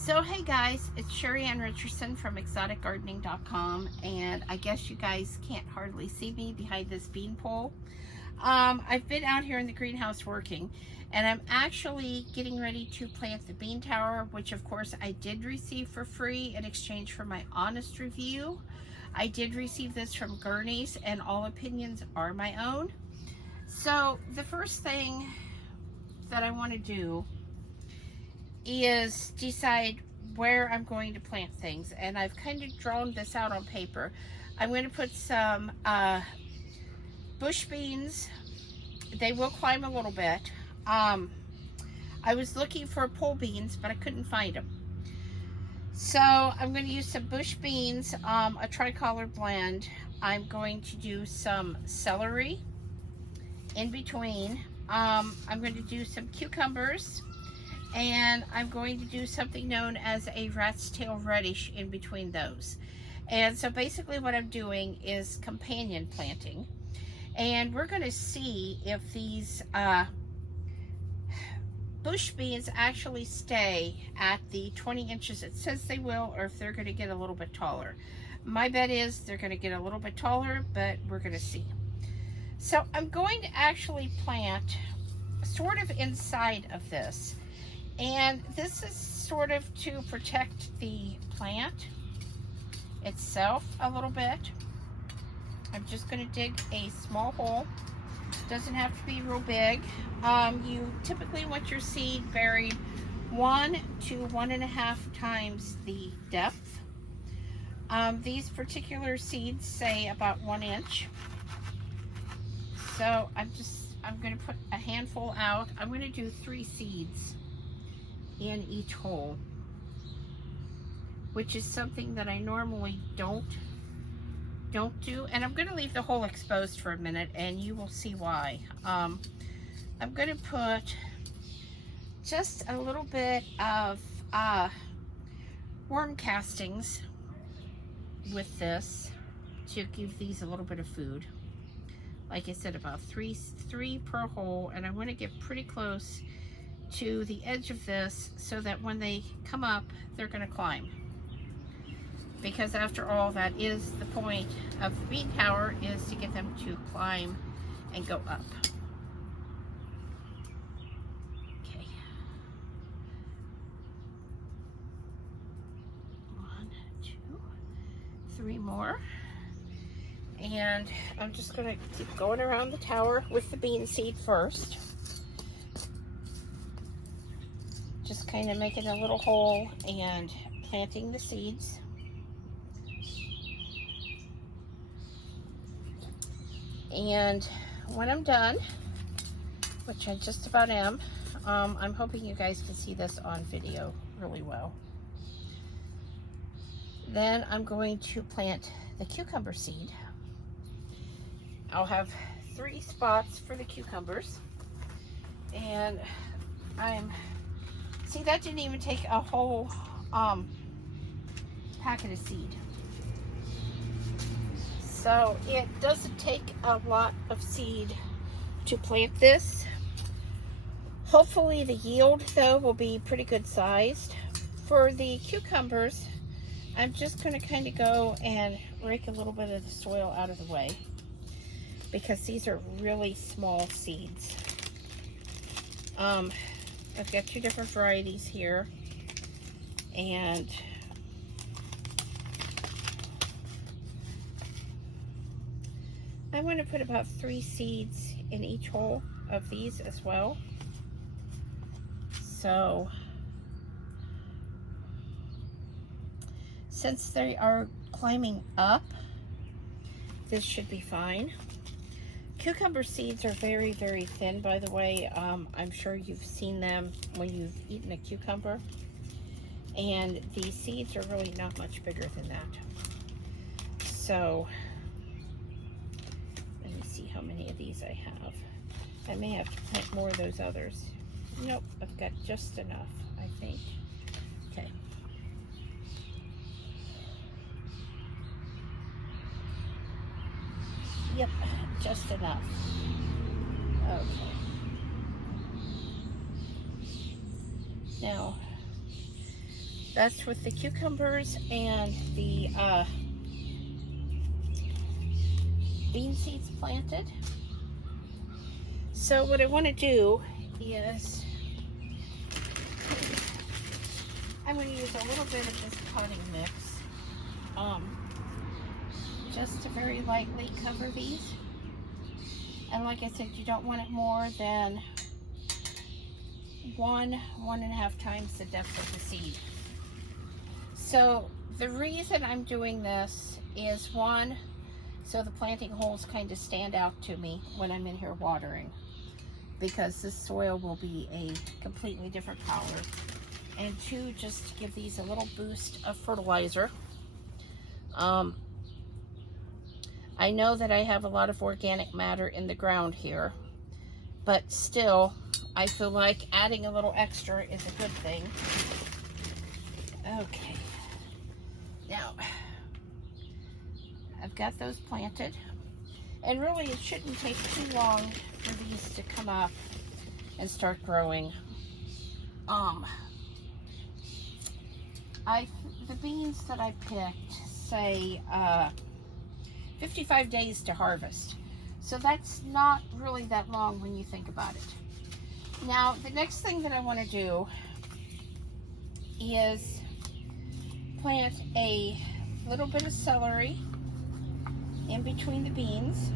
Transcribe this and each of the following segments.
So hey guys, it's Sheri Ann Richerson from exoticgardening.com, and I guess you guys can't hardly see me behind this bean pole. I've been out here in the greenhouse working, and I'm actually getting ready to plant the bean tower, which of course I did receive for free in exchange for my honest review. I did receive this from Gurney's, and all opinions are my own. So the first thing that I want to do is decide where I'm going to plant things, and I've kind of drawn this out on paper. I'm going to put some bush beans. They will climb a little bit. I was looking for pole beans, but I couldn't find them. So I'm going to use some bush beans, a tricolor blend. I'm going to do some celery in between. I'm going to do some cucumbers, and I'm going to do something known as a rat's tail radish in between those. And so basically what I'm doing is companion planting, and we're going to see if these bush beans actually stay at the 20 inches it says they will, or if they're going to get a little bit taller. My bet is they're going to get a little bit taller, but we're going to see. So I'm going to actually plant sort of inside of this, and this is sort of to protect the plant itself a little bit. I'm just going to dig a small hole. Doesn't have to be real big. You typically want your seed buried 1 to 1.5 times the depth. These particular seeds say about 1 inch. So I'm going to put a handful out. I'm going to do 3 seeds in each hole, which is something that I normally don't do. And I'm going to leave the hole exposed for a minute, and you will see why. I'm going to put just a little bit of worm castings with this to give these a little bit of food. Like I said, about three per hole, and I want to get pretty close to the edge of this so that when they come up, they're going to climb. Because after all, that is the point of the bean tower, is to get them to climb and go up. Okay. 1, 2, 3 more. And I'm just going to keep going around the tower with the bean seed first. Just kind of making a little hole and planting the seeds. And when I'm done, which I just about am, I'm hoping you guys can see this on video really well. Then I'm going to plant the cucumber seed. I'll have 3 spots for the cucumbers, and see, that didn't even take a whole packet of seed. So it doesn't take a lot of seed to plant this. Hopefully the yield, though, will be pretty good sized. For the cucumbers, I'm just going to kind of go and rake a little bit of the soil out of the way, because these are really small seeds. I've got 2 different varieties here, and I want to put about 3 seeds in each hole of these as well. So since they are climbing up, this should be fine. Cucumber seeds are very, very thin, by the way. I'm sure you've seen them when you've eaten a cucumber. And the seeds are really not much bigger than that. So, let me see how many of these I have. I may have to plant more of those others. Nope, I've got just enough, I think. Okay. Yep, just enough. Okay. Now, That's with the cucumbers and the bean seeds planted. So what I want to do is I'm going to use a little bit of this potting mix, just to very lightly cover these. And like I said, you don't want it more than 1.5 times the depth of the seed. So the reason I'm doing this is, one, so the planting holes kind of stand out to me when I'm in here watering, because this soil will be a completely different color. And two, just to give these a little boost of fertilizer. I know that I have a lot of organic matter in the ground here, but still, I feel like adding a little extra is a good thing. Okay. Now, I've got those planted, and really it shouldn't take too long for these to come up and start growing. The beans that I picked say 55 days to harvest, so that's not really that long when you think about it. Now, the next thing that I want to do is plant a little bit of celery in between the beans.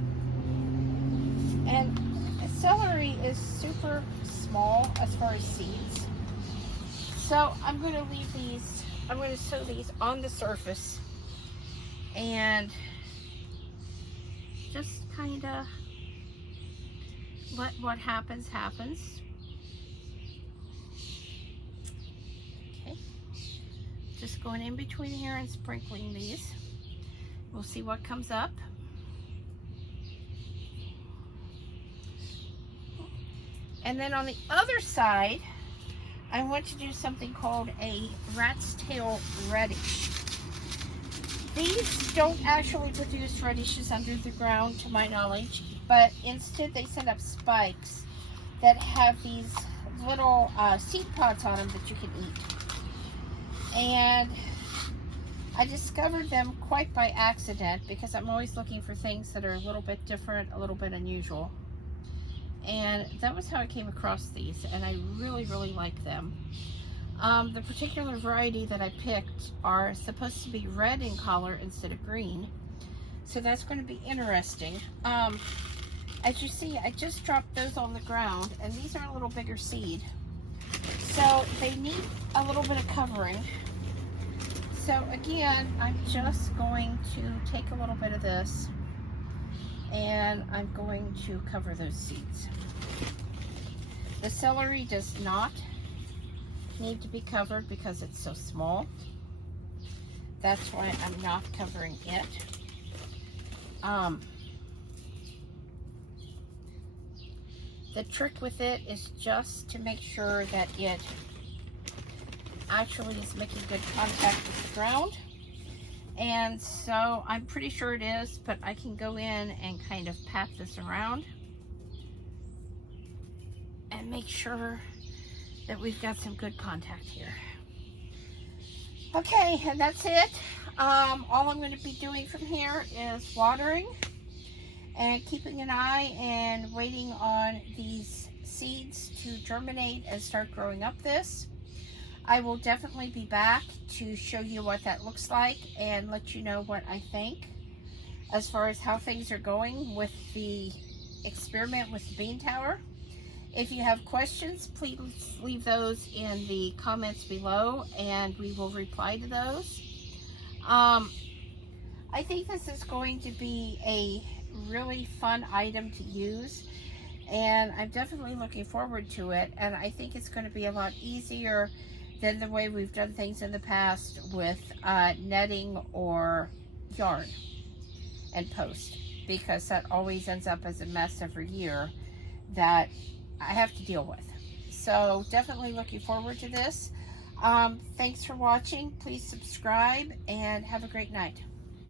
And celery is super small as far as seeds, so I'm going to leave these, I'm going to sow these on the surface and just kind of let what happens happens. Okay, just going in between here and sprinkling these. We'll see what comes up. And then on the other side, I want to do something called a rat's tail radish. These don't actually produce radishes under the ground, to my knowledge, but instead they send up spikes that have these little seed pods on them that you can eat. And I discovered them quite by accident, because I'm always looking for things that are a little bit different, a little bit unusual. And that was how I came across these, and I really, really like them. The particular variety that I picked are supposed to be red in color instead of green, so that's going to be interesting. As you see, I just dropped those on the ground, and these are a little bigger seed, so they need a little bit of covering. So again, I'm just going to take a little bit of this, and I'm going to cover those seeds. The celery does not need to be covered because it's so small. That's why I'm not covering it. The trick with it is just to make sure that it actually is making good contact with the ground. And so I'm pretty sure it is, but I can go in and kind of pat this around and make sure that we've got some good contact here. Okay, and that's it. All I'm going to be doing from here is watering and keeping an eye and waiting on these seeds to germinate and start growing up this. I will definitely be back to show you what that looks like and let you know what I think as far as how things are going with the experiment with the bean tower. If you have questions, please leave those in the comments below and we will reply to those. I think this is going to be a really fun item to use, and I'm definitely looking forward to it, and I think it's going to be a lot easier than the way we've done things in the past with netting or yarn and post, because that always ends up as a mess every year that I have to deal with. So definitely looking forward to this. Thanks for watching. Please subscribe and have a great night.